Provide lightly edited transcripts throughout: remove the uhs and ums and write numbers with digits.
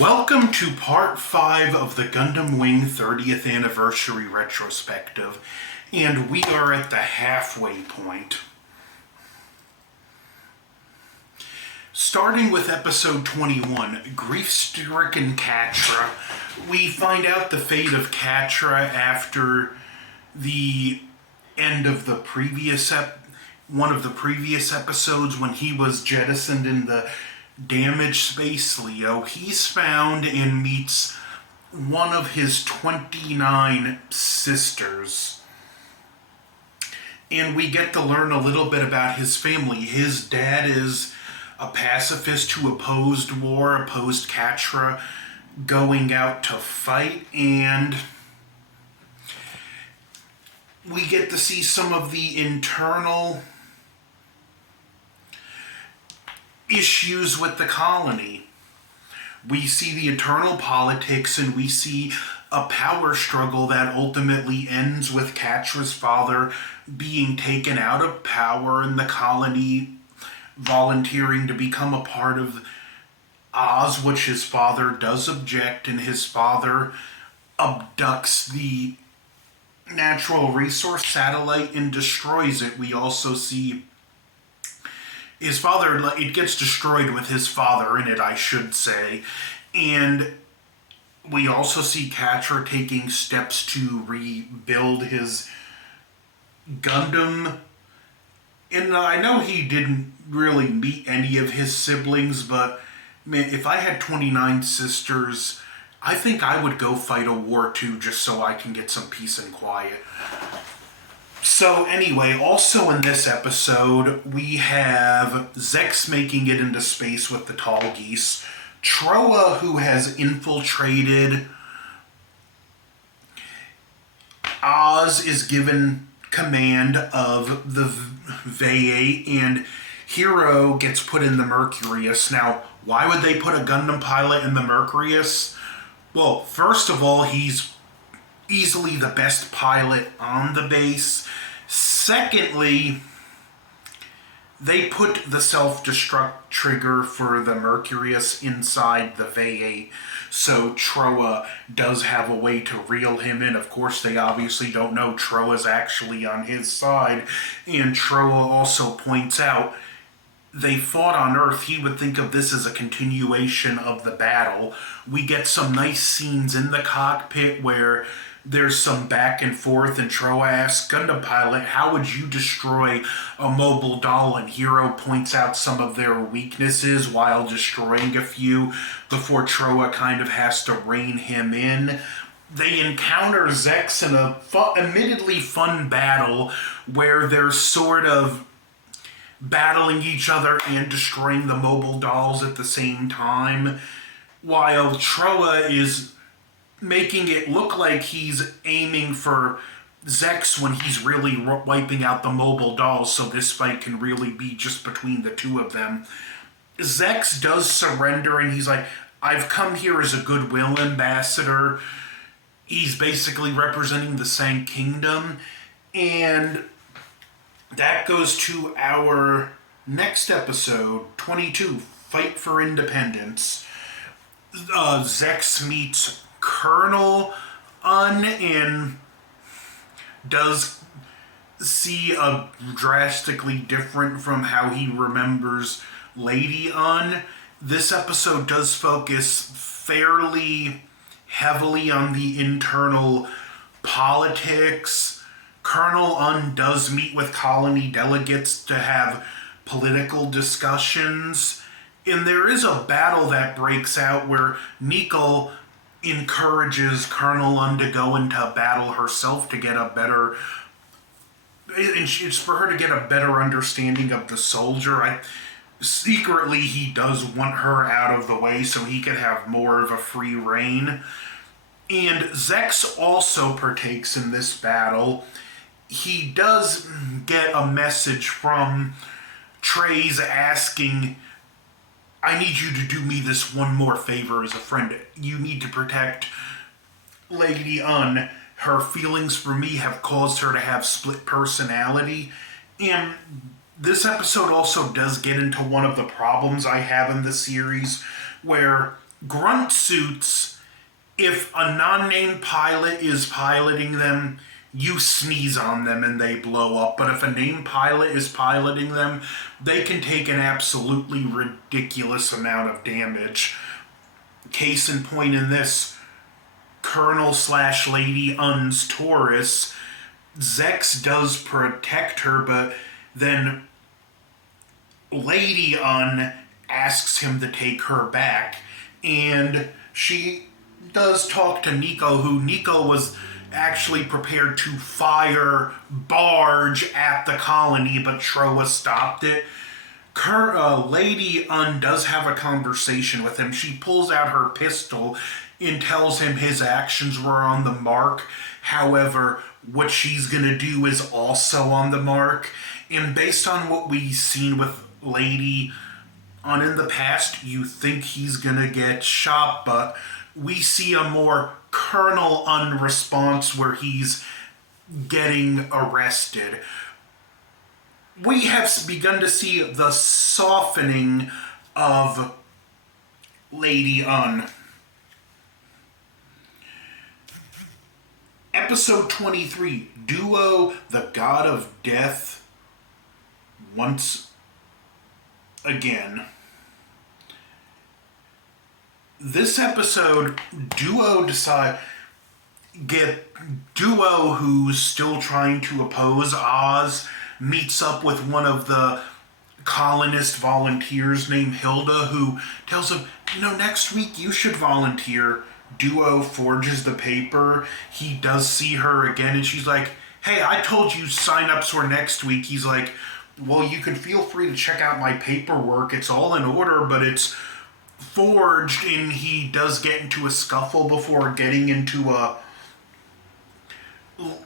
Welcome to part 5 of the Gundam Wing 30th Anniversary Retrospective, and we are at the halfway point. Starting with episode 21, Grief-Stricken Catra, we find out the fate of Catra after the end of the previous one of the previous episodes when he was jettisoned in the damaged space Leo. He's found and meets one of his 29 sisters. And we get to learn a little bit about his family. His dad is a pacifist who opposed war, opposed Catra going out to fight, and we get to see some of the internal issues with the colony. We see the internal politics, and we see a power struggle that ultimately ends with Catra's father being taken out of power and the colony volunteering to become a part of Oz, which his father does object, and his father abducts the natural resource satellite and destroys it. We also see his father, it gets destroyed with his father in it, I should say. And we also see Catra taking steps to rebuild his Gundam. And I know he didn't really meet any of his siblings, but man, if I had 29 sisters, I think I would go fight a war too, just so I can get some peace and quiet. So anyway, also in this episode, we have Zex making it into space with the tall geese. Troa, who has infiltrated Oz, is given command of the V8, and Hero gets put in the Mercurius. Now, why would they put a Gundam pilot in the Mercurius? Well, first of all, he's easily the best pilot on the base. Secondly, they put the self-destruct trigger for the Mercurius inside the V8, so Troa does have a way to reel him in. Of course, they obviously don't know Troa's actually on his side, and Troa also points out they fought on Earth. He would think of this as a continuation of the battle. We get some nice scenes in the cockpit where there's some back and forth, and Troa asks Gundam pilot, how would you destroy a mobile doll? And Hero points out some of their weaknesses while destroying a few before Troa kind of has to rein him in. They encounter Zex in a admittedly fun battle where they're sort of battling each other and destroying the mobile dolls at the same time, while Troa is making it look like he's aiming for Zex when he's really wiping out the mobile dolls, so this fight can really be just between the two of them. Zex does surrender, and he's like, I've come here as a goodwill ambassador. He's basically representing the Sang Kingdom, and that goes to our next episode, 22, Fight for Independence. Zex meets Colonel Un and does see a drastically different from how he remembers Lady Un. This episode does focus fairly heavily on the internal politics. Colonel Un does meet with colony delegates to have political discussions, and there is a battle that breaks out where Nicole encourages Colonel Un to go into battle herself to get a better, it's for her to get a better understanding of the soldier. Secretly, he does want her out of the way so he could have more of a free reign. And Zex also partakes in this battle. He does get a message from Treize asking, I need you to do me this one more favor as a friend. You need to protect Lady Un. Her feelings for me have caused her to have split personality. And this episode also does get into one of the problems I have in the series, where grunt suits, if a non-named pilot is piloting them, you sneeze on them and they blow up. But if a named pilot is piloting them, they can take an absolutely ridiculous amount of damage. Case in point in this, Colonel slash Lady Un's Taurus, Zex does protect her, but then Lady Un asks him to take her back. And she does talk to Nico, who Nico was actually prepared to fire barge at the colony, but Troa stopped it. Lady Un does have a conversation with him. She pulls out her pistol and tells him his actions were on the mark. However, what she's going to do is also on the mark. And based on what we've seen with Lady Un in the past, you think he's going to get shot, but we see a more Colonel Un response where he's getting arrested. We have begun to see the softening of Lady Un. Episode 23, Duo, the God of Death, once again. This episode, Duo, who's still trying to oppose Oz, meets up with one of the colonist volunteers named Hilda, who tells him, next week you should volunteer. Duo forges the paper. He does see her again, and she's like, hey, I told you sign-ups were next week. He's like, well, you can feel free to check out my paperwork. It's all in order, but it's forged. And he does get into a scuffle before getting into a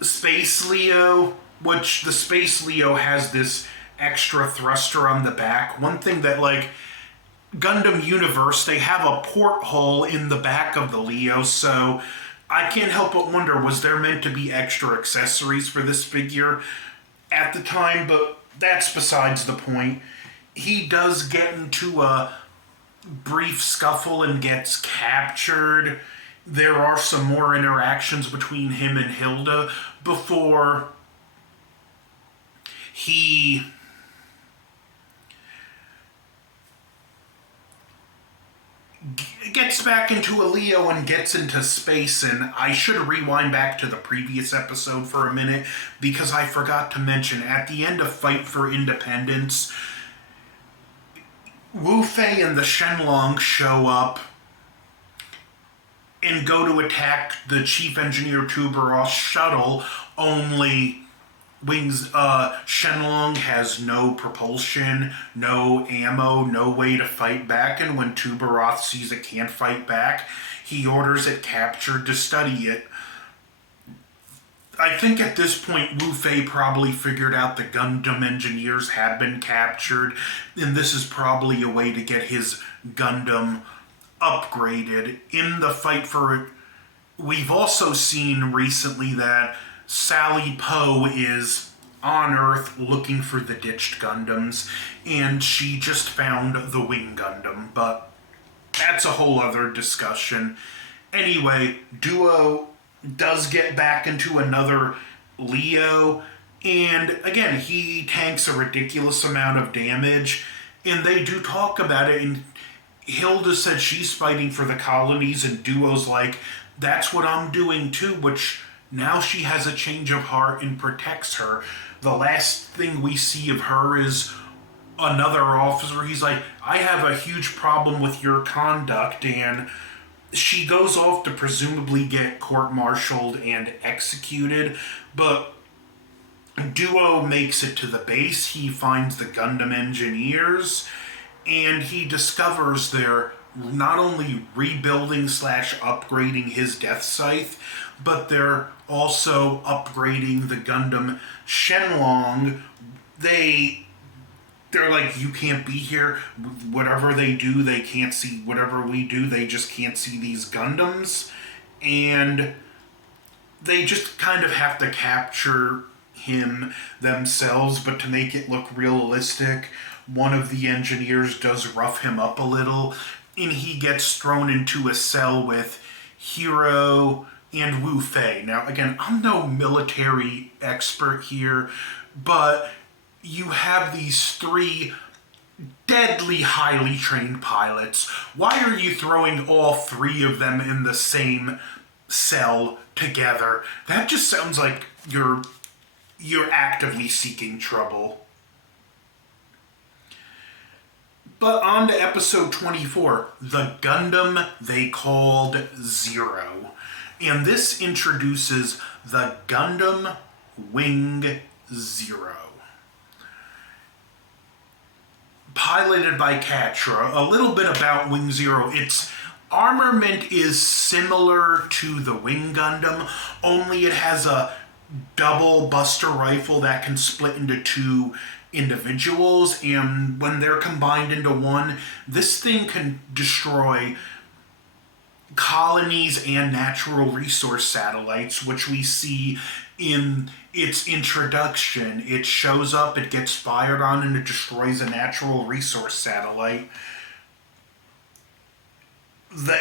Space Leo, which the Space Leo has this extra thruster on the back. One thing that, Gundam Universe, they have a porthole in the back of the Leo, so I can't help but wonder, was there meant to be extra accessories for this figure at the time? But that's besides the point. He does get into a brief scuffle and gets captured. There are some more interactions between him and Hilda before he gets back into a Leo and gets into space. And I should rewind back to the previous episode for a minute, because I forgot to mention, at the end of Fight for Independence, Wu Fei and the Shenlong show up and go to attack the Chief Engineer Tuberoff's shuttle, only Shenlong has no propulsion, no ammo, no way to fight back, and when Tuberoff sees it can't fight back, he orders it captured to study it. I think at this point, Wu Fei probably figured out the Gundam engineers have been captured, and this is probably a way to get his Gundam upgraded. In the fight for it, we've also seen recently that Sally Poe is on Earth looking for the ditched Gundams, and she just found the Wing Gundam, but that's a whole other discussion. Anyway, Duo does get back into another Leo, and again, he tanks a ridiculous amount of damage, and they do talk about it, and Hilda said she's fighting for the colonies, and Duo's like, that's what I'm doing too, which now she has a change of heart and protects her. The last thing we see of her is another officer. He's like, I have a huge problem with your conduct, and she goes off to presumably get court-martialed and executed, but Duo makes it to the base. He finds the Gundam engineers, and he discovers they're not only rebuilding slash upgrading his Death Scythe, but they're also upgrading the Gundam Shenlong. They're like, you can't be here. Whatever they do, they can't see. Whatever we do, they just can't see these Gundams. And they just kind of have to capture him themselves, but to make it look realistic, one of the engineers does rough him up a little. and he gets thrown into a cell with Hero and Wu Fei. Now, again, I'm no military expert here, but you have these three deadly highly trained pilots. Why are you throwing all three of them in the same cell together? That just sounds like you're actively seeking trouble. But on to episode 24, the Gundam they called Zero. And this introduces the Gundam Wing Zero. Piloted by Catra. A little bit about Wing Zero. Its armament is similar to the Wing Gundam, only it has a double buster rifle that can split into two individuals, and when they're combined into one, this thing can destroy colonies and natural resource satellites, which we see in its introduction. It shows up, it gets fired on, and it destroys a natural resource satellite. The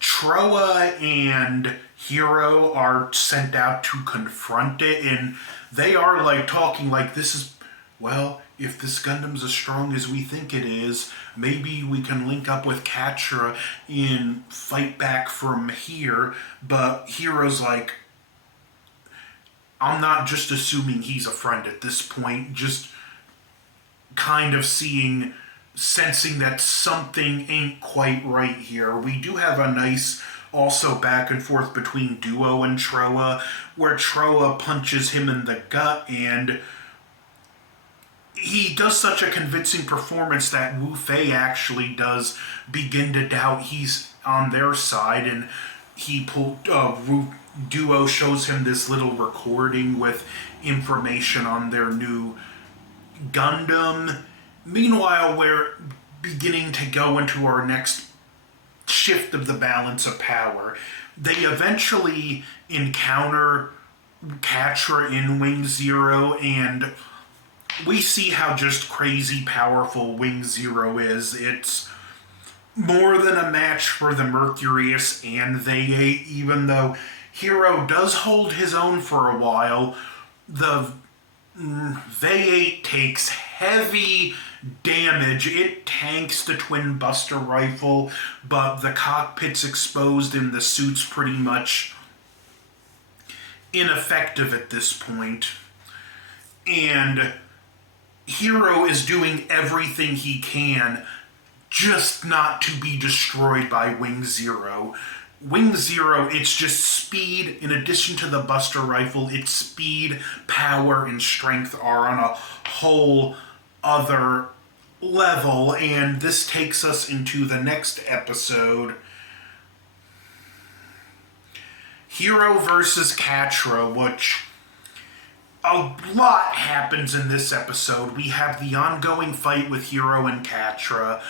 Troa and Hero are sent out to confront it, and they are like talking like, this is, well, if this Gundam's as strong as we think it is, maybe we can link up with Catra and fight back from here. But Hero's like, I'm not just assuming he's a friend at this point, just kind of sensing that something ain't quite right here. We do have a nice also back and forth between Duo and Troa, where Troa punches him in the gut, and he does such a convincing performance that Wu Fei actually does begin to doubt he's on their side, and Duo shows him this little recording with information on their new Gundam. Meanwhile, we're beginning to go into our next shift of the balance of power. They eventually encounter Catra in Wing Zero, and we see how just crazy powerful Wing Zero is. It's more than a match for the Mercurius and V8, even though Hero does hold his own for a while. The V8 takes heavy damage. It tanks the twin buster rifle, but the cockpit's exposed and the suit's pretty much ineffective at this point. And Hero is doing everything he can just not to be destroyed by Wing Zero. Wing Zero, it's just speed. In addition to the buster rifle, its speed, power, and strength are on a whole other level. And this takes us into the next episode. Hero versus Catra, which a lot happens in this episode. We have the ongoing fight with Hero and Catra.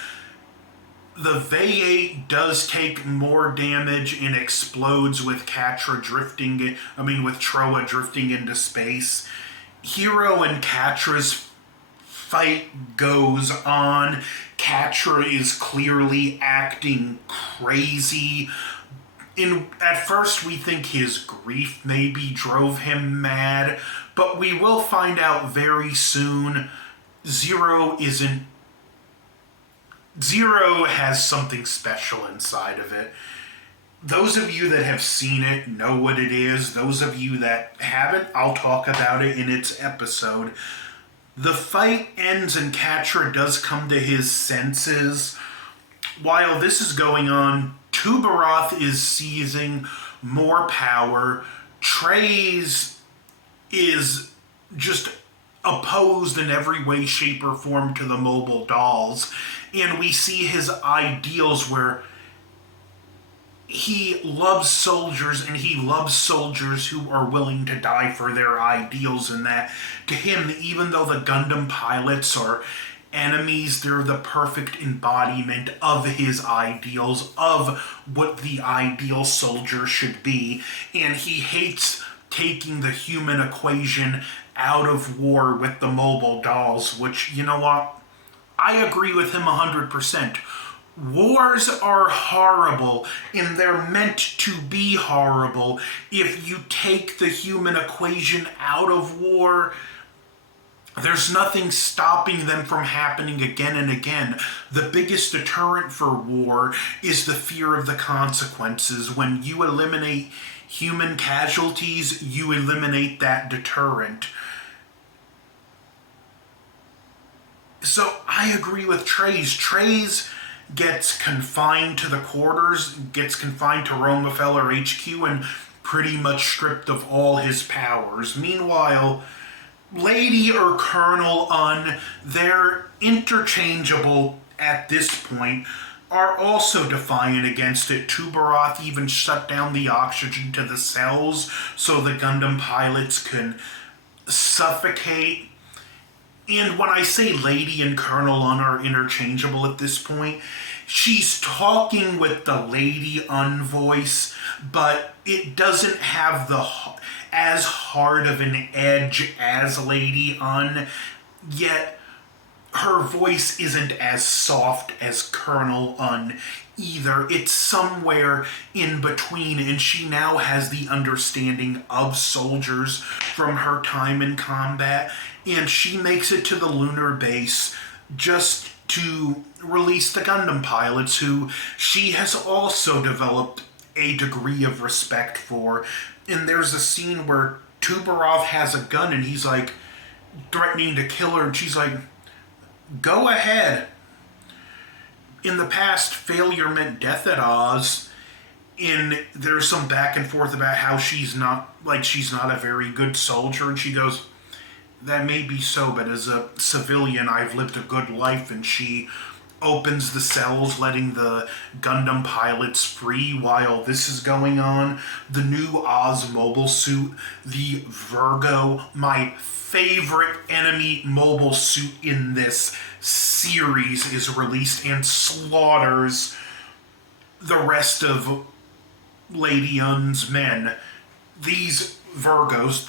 The V8 does take more damage and explodes with with Troa drifting into space. Hero and Catra's fight goes on. Catra is clearly acting crazy. At first we think his grief maybe drove him mad, but we will find out very soon Zero has something special inside of it. Those of you that have seen it know what it is. Those of you that haven't, I'll talk about it in its episode. The fight ends and Catra does come to his senses. While this is going on, Tuberoth is seizing more power. Treize is just opposed in every way, shape, or form to the mobile dolls. And we see his ideals where he loves soldiers, and he loves soldiers who are willing to die for their ideals, and that to him, even though the Gundam pilots are enemies, they're the perfect embodiment of his ideals, of what the ideal soldier should be. And he hates taking the human equation out of war with the mobile dolls, which, you know what? I agree with him 100%. Wars are horrible, and they're meant to be horrible. If you take the human equation out of war, there's nothing stopping them from happening again and again. The biggest deterrent for war is the fear of the consequences. When you eliminate human casualties, you eliminate that deterrent. So I agree with Trey's. Trey's gets confined to the quarters, gets confined to Romefeller HQ, and pretty much stripped of all his powers. Meanwhile, Lady or Colonel Un, they're interchangeable at this point, are also defiant against it. Tuberoth even shut down the oxygen to the cells so the Gundam pilots can suffocate. And when I say Lady and Colonel Un are interchangeable at this point, she's talking with the Lady Un voice, but it doesn't have the as hard of an edge as Lady Un, yet her voice isn't as soft as Colonel Un either. It's somewhere in between, and she now has the understanding of soldiers from her time in combat, and she makes it to the lunar base just to release the Gundam pilots, who she has also developed a degree of respect for. And there's a scene where Tuberoth has a gun and he's like threatening to kill her, and she's like, go ahead. In the past, failure meant death at Oz, and there's some back and forth about how she's not a very good soldier, and she goes, that may be so, but as a civilian, I've lived a good life. And she opens the cells, letting the Gundam pilots free while this is going on. The new Oz mobile suit, the Virgo, my favorite enemy mobile suit in this series, is released and slaughters the rest of Lady Un's men. These Virgos,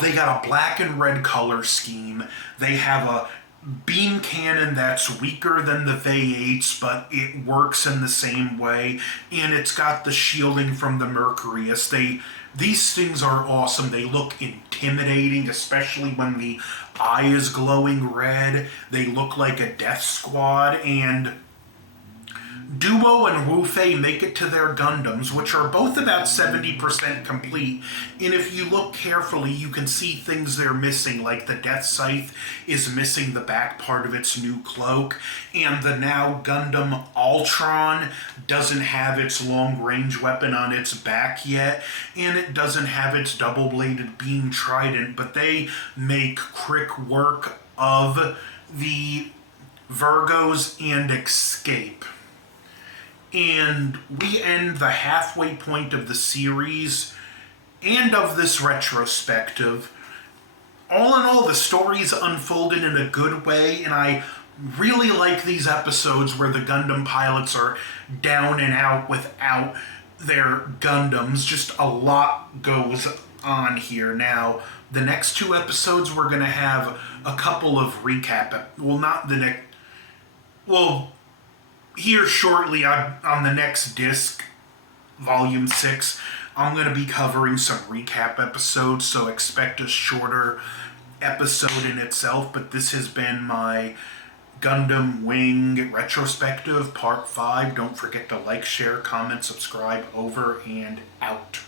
they got a black and red color scheme. They have a beam cannon that's weaker than the V8s, but it works in the same way, and it's got the shielding from the Mercurius. These things are awesome. They look intimidating, especially when the eye is glowing red. They look like a death squad, and Duo and Wu Fei make it to their Gundams, which are both about 70% complete. And if you look carefully, you can see things they're missing, like the Death Scythe is missing the back part of its new cloak, and the now Gundam Ultron doesn't have its long-range weapon on its back yet, and it doesn't have its double-bladed beam trident, but they make quick work of the Virgos and escape. And we end the halfway point of the series and of this retrospective. All in all, the story's unfolded in a good way, and I really like these episodes where the Gundam pilots are down and out without their Gundams. Just a lot goes on here. Now, the next two episodes, we're going to have a couple of recap. Well, not the next... Well, here shortly on the next disc, Volume 6, I'm going to be covering some recap episodes, so expect a shorter episode in itself, but this has been my Gundam Wing Retrospective Part 5. Don't forget to like, share, comment, subscribe. Over and out.